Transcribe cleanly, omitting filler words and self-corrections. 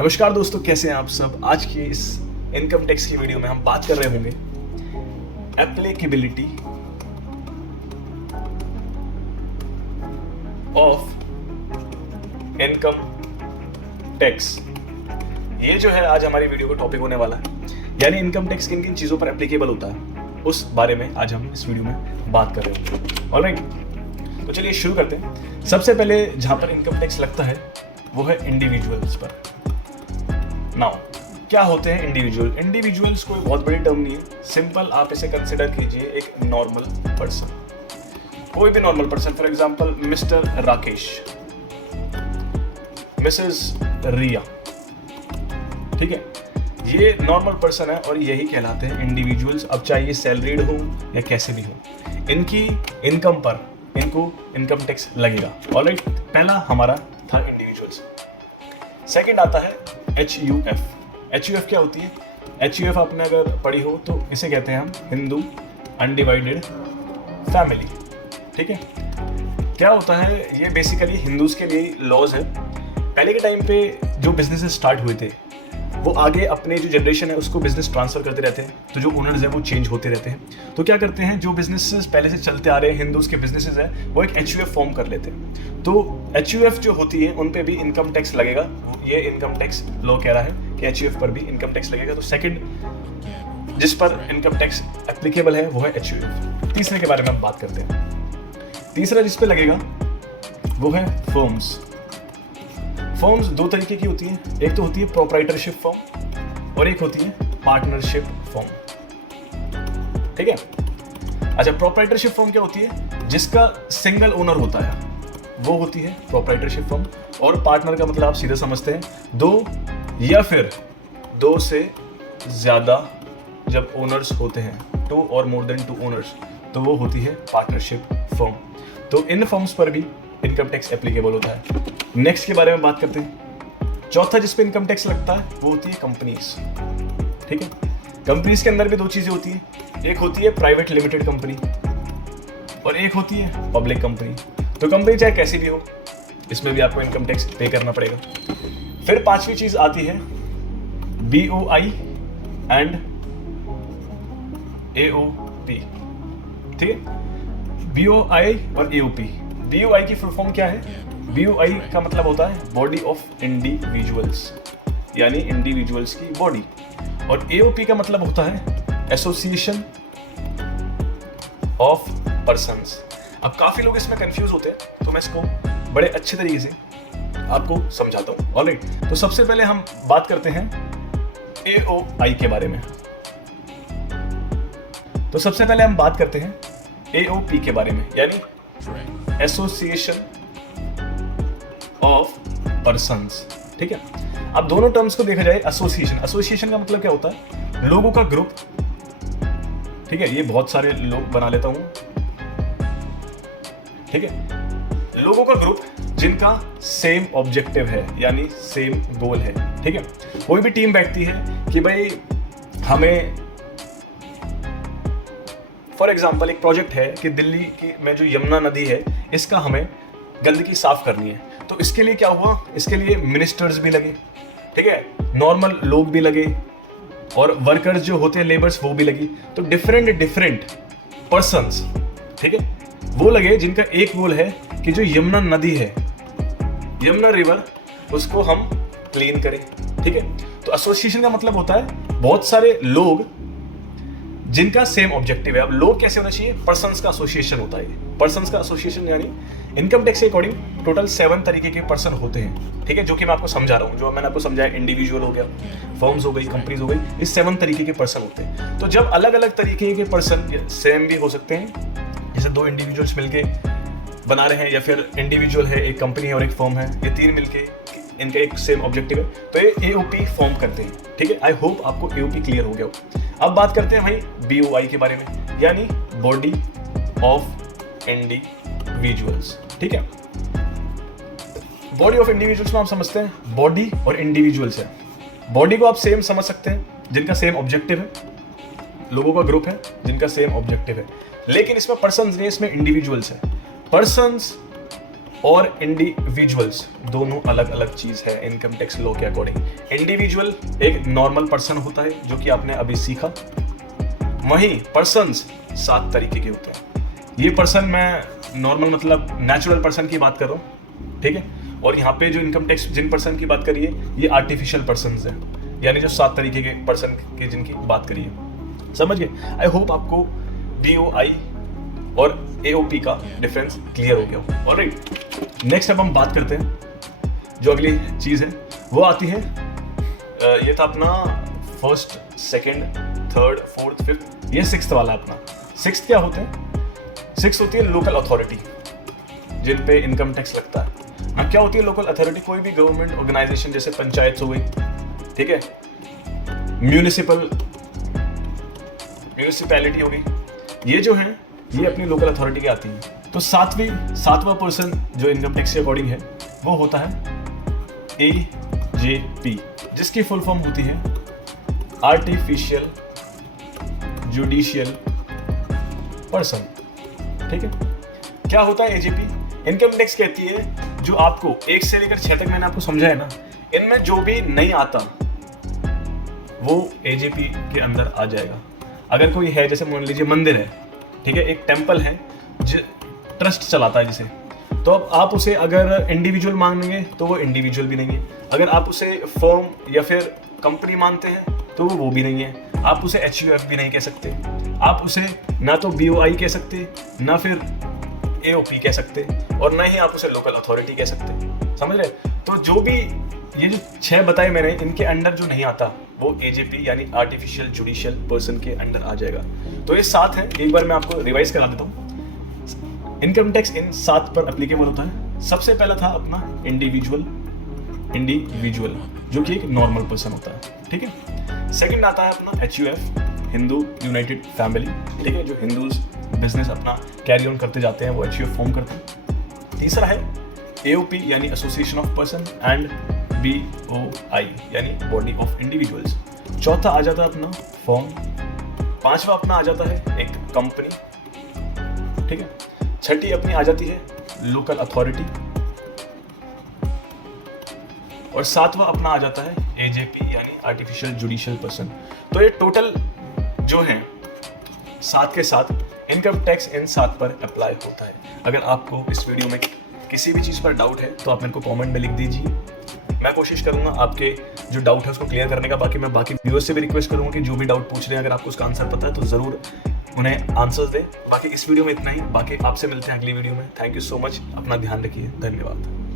नमस्कार दोस्तों, कैसे हैं आप सब। आज की इस इनकम टैक्स की वीडियो में हम बात कर रहे होंगे एप्लीकेबिलिटी ऑफ इनकम टैक्स। ये जो है आज हमारी वीडियो का टॉपिक होने वाला है, यानी इनकम टैक्स किन किन चीज़ों पर एप्लीकेबल होता है उस बारे में आज हम इस वीडियो में बात कर रहे हैं। ऑलराइट, तो चलिए शुरू करते हैं। सबसे पहले जहाँ पर इनकम टैक्स लगता है वो है इंडिविजुअल्स पर। नाउ क्या होते हैं इंडिविजुअल्स? कोई बहुत बड़ी टर्म नहीं है, सिंपल आप इसे कंसिडर कीजिए एक नॉर्मल पर्सन, कोई भी normal person. For example Mr Rakesh, Mrs Riya, ठीक है, ये नॉर्मल पर्सन है और यही कहलाते हैं इंडिविजुअल्स। अब चाहे ये सैलरीड हो या कैसे भी हो, इनकी इनकम पर इनको इनकम टैक्स लगेगा। ऑलराइट, पहला हमारा था इंडिविजुअल्स। सेकंड आता है HUF। HUF क्या होती है? HUF आपने अगर पढ़ी हो तो इसे कहते हैं हम हिंदू अनडिवाइडेड फैमिली, ठीक है। क्या होता है ये? बेसिकली हिंदूज के लिए लॉज है। पहले के टाइम पे जो बिजनेसेस स्टार्ट हुए थे वो आगे अपने जो जनरेशन है उसको बिजनेस ट्रांसफर करते रहते हैं, तो जो ओनर्स हैं वो चेंज होते रहते हैं। तो क्या करते हैं, जो बिजनेसेस पहले से चलते आ रहे हैं हिंदूज के बिजनेसेस हैं वो एक HUF फॉर्म कर लेते हैं। तो HUF जो होती है उन पे भी इनकम टैक्स लगेगा। ये इनकम टैक्स लॉ कह रहा है कि HUF पर भी इनकम टैक्स लगेगा। तो सेकंड जिस पर इनकम टैक्स एप्लीकेबल है वो है HUF। तीसरे के बारे में हम बात करते हैं। तीसरा जिस पे लगेगा वो है फर्म्स। फर्म्स दो तरीके की होती हैं, एक तो होती है प्रोप्राइटरशिप फर्म और एक होती है पार्टनरशिप फर्म, ठीक है। अच्छा, प्रोप्राइटरशिप फर्म क्या होती है? जिसका सिंगल ओनर होता है वो होती है प्रोप्राइटरशिप फर्म। और पार्टनर का मतलब आप सीधे समझते हैं, दो या फिर दो से ज्यादा जब ओनर्स होते हैं, 2 और मोर देन 2 ओनर्स, तो वो होती है पार्टनरशिप फर्म। तो इन फर्म्स पर भी इनकम टैक्स एप्लीकेबल होता है। नेक्स्ट के बारे में बात करते हैं। चौथा जिस पे इनकम टैक्स लगता है वो होती है कंपनीज, ठीक है। कंपनीज के अंदर भी दो चीजें होती हैं, एक होती है प्राइवेट लिमिटेड कंपनी और एक होती है पब्लिक कंपनी। तो कंपनी चाहे कैसी भी हो, इसमें भी आपको इनकम टैक्स पे करना पड़ेगा। फिर पांचवी चीज आती है BOI एंड AOP, ठीक है। BOI और AOP। BOI की फुल फॉर्म क्या है? BOI का मतलब होता है बॉडी ऑफ इंडिविजुअल्स, यानी इंडिविजुअल्स की बॉडी। और AOP का मतलब होता है एसोसिएशन ऑफ पर्सन्स। अब काफी लोग इसमें कंफ्यूज होते हैं, तो मैं इसको बड़े अच्छे तरीके से आपको समझाता हूं। ऑलराइट, तो सबसे पहले हम बात करते हैं AOI के बारे में। तो सबसे पहले हम बात करते हैं AOP के बारे में, यानी एसोसिएशन ऑफ पर्सन्स, ठीक है। अब दोनों टर्म्स को देखा जाए, एसोसिएशन का मतलब क्या होता है? लोगों का ग्रुप, ठीक है। ये बहुत सारे लोग बना लेता हूं, ठीक है। लोगों का ग्रुप जिनका सेम ऑब्जेक्टिव है, यानी सेम गोल है, ठीक है। कोई भी टीम बैठती है कि भाई हमें, फॉर एग्जाम्पल एक प्रोजेक्ट है कि दिल्ली की में जो यमुना नदी है इसका हमें गंदगी साफ करनी है। तो इसके लिए क्या हुआ? इसके लिए मिनिस्टर्स भी लगे, ठीक है, नॉर्मल लोग भी लगे और वर्कर्स जो होते हैं लेबर्स वो भी लगी। तो डिफरेंट पर्सन्स, ठीक है, वो लगे जिनका एक गोल है कि जो यमुना नदी है, यमुना रिवर, उसको हम क्लीन करें, ठीक है। तो एसोसिएशन का मतलब होता है बहुत सारे लोग जिनका सेम ऑब्जेक्टिव है। अब लोग कैसे होना चाहिए? पर्सन्स का एसोसिएशन होता है। पर्सन्स का एसोसिएशन यानी इनकम टैक्स के अकॉर्डिंग टोटल 7 तरीके के पर्सन होते हैं, ठीक है, जो कि मैं आपको समझा रहा हूँ। जो मैंने आपको समझाया, इंडिविजुअल हो गया, फर्म्स हो गई, कंपनीज हो गई, इस 7 तरीके के पर्सन होते हैं। तो जब अलग अलग तरीके के पर्सन सेम भी हो सकते हैं, जैसे 2 इंडिविजुअल्स मिलके बना रहे हैं, या फिर इंडिविजुअल है, एक कंपनी है और एक फर्म है, ये 3 मिलके इनका एक सेम ऑब्जेक्टिव है, तो ये AOP फॉर्म करते हैं, ठीक है। आई होप आपको AOP क्लियर हो गया हो। अब बात करते हैं भाई BOI के बारे में, यानी बॉडी ऑफ इंडिविजुअल्स, ठीक है। बॉडी ऑफ इंडिविजुअल्स में आप समझते हैं बॉडी और इंडिविजुअल्स है। बॉडी को आप सेम समझ सकते हैं, जिनका सेम ऑब्जेक्टिव है, लोगों का ग्रुप है जिनका सेम ऑब्जेक्टिव है। लेकिन इसमें पर्सन्स नहीं, इसमें इंडिविजुअल्स है। पर्सन्स और इंडिविजुअल्स दोनों अलग अलग चीज है इनकम टैक्स लॉ के अकॉर्डिंग। इंडिविजुअल एक नॉर्मल पर्सन होता है जो कि आपने अभी सीखा, वहीं पर्सन्स 7 तरीके के होते हैं। ये पर्सन मैं नॉर्मल मतलब नेचुरल पर्सन की बात कर रहा हूँ, ठीक है। और यहाँ पे जो इनकम टैक्स जिन पर्सन की बात करिए ये आर्टिफिशियल पर्सन्स हैं, यानी जो 7 तरीके के पर्सन के जिनकी बात करिए, समझ गए। आई होप आपको BOI और AOP का डिफरेंस क्लियर हो गया हो। ऑलराइट, नेक्स्ट अब हम बात करते हैं जो अगली चीज़ है वो आती है, ये था अपना first, second, third, fourth, fifth, ये 6th वाला अपना। 6th क्या होते हैं? 6th होती है लोकल अथॉरिटी जिन पे इनकम टैक्स लगता है। अब क्या होती है लोकल अथॉरिटी? कोई भी गवर्नमेंट ऑर्गेनाइजेशन जैसे पंचायत हो गई, ठीक है, म्यूनिसिपैलिटी हो गई, ये जो है ये अपनी लोकल अथॉरिटी की आती है। तो सातवां पर्सन जो इनकम टैक्स के अकॉर्डिंग है वो होता है AJP, जिसकी फुल फॉर्म होती है आर्टिफिशियल जुडिशियल पर्सन, ठीक है। क्या होता है AJP? इनकम टैक्स कहती है जो आपको 1 से लेकर 6 तक मैंने आपको समझाया ना, इनमें जो भी नहीं आता वो AJP के अंदर आ जाएगा। अगर कोई है, जैसे मान लीजिए मंदिर है, ठीक है, एक टेम्पल है जो ट्रस्ट चलाता है जिसे, तो अब आप उसे अगर इंडिविजुअल मांगेंगे तो वो इंडिविजुअल भी नहीं है। अगर आप उसे फर्म या फिर कंपनी मानते हैं तो वो भी नहीं है। आप उसे HUF भी नहीं कह सकते, आप उसे ना तो BOI कह सकते, ना फिर AOP कह सकते, और ना ही आप उसे लोकल अथॉरिटी कह सकते, समझ रहे। तो जो भी ये जो 6 बताए मैंने, इनके अंडर जो नहीं आता वो AJP यानी आर्टिफिशियल जुडिशियल पर्सन के अंडर आ जाएगा। तो ये 7 है, एक बार मैं आपको रिवाइज करा देता हूँ। इनकम टैक्स इन 7 पर एप्लीकेबल होता है। सबसे पहला था अपना इंडिविजुअल जो कि एक नॉर्मल पर्सन होता है, ठीक है। सेकंड आता है अपना HUF, हिंदू यूनाइटेड फैमिली, ठीक है, जो हिंदूज बिजनेस अपना कैरी ऑन करते जाते हैं वो HUF फॉर्म करते हैं। तीसरा है AOP यानी association of person, and BOI यानी बॉडी ऑफ इंडिविजुअल्स। चौथा आ जाता है अपना फॉर्म। 5वां अपना आ जाता है एक कंपनी, ठीक है। 6ठी अपनी आ जाती है लोकल अथॉरिटी, और 7वां अपना आ जाता है AJP यानी आर्टिफिशियल जुडिशियल पर्सन। तो ये टोटल जो है 7 के साथ इनकम टैक्स इन 7 पर अप्लाई होता है। अगर आपको इस वीडियो में किसी भी चीज़ पर डाउट है तो आप मेरे को कमेंट में लिख दीजिए, मैं कोशिश करूंगा आपके जो डाउट है उसको क्लियर करने का। बाकी मैं बाकी व्यूअर्स से भी रिक्वेस्ट करूंगा कि जो भी डाउट पूछ रहे हैं अगर आपको उसका आंसर पता है तो ज़रूर उन्हें आंसर्स दें। बाकी इस वीडियो में इतना ही, बाकी आपसे मिलते हैं अगली वीडियो में। थैंक यू सो मच, अपना ध्यान रखिए, धन्यवाद।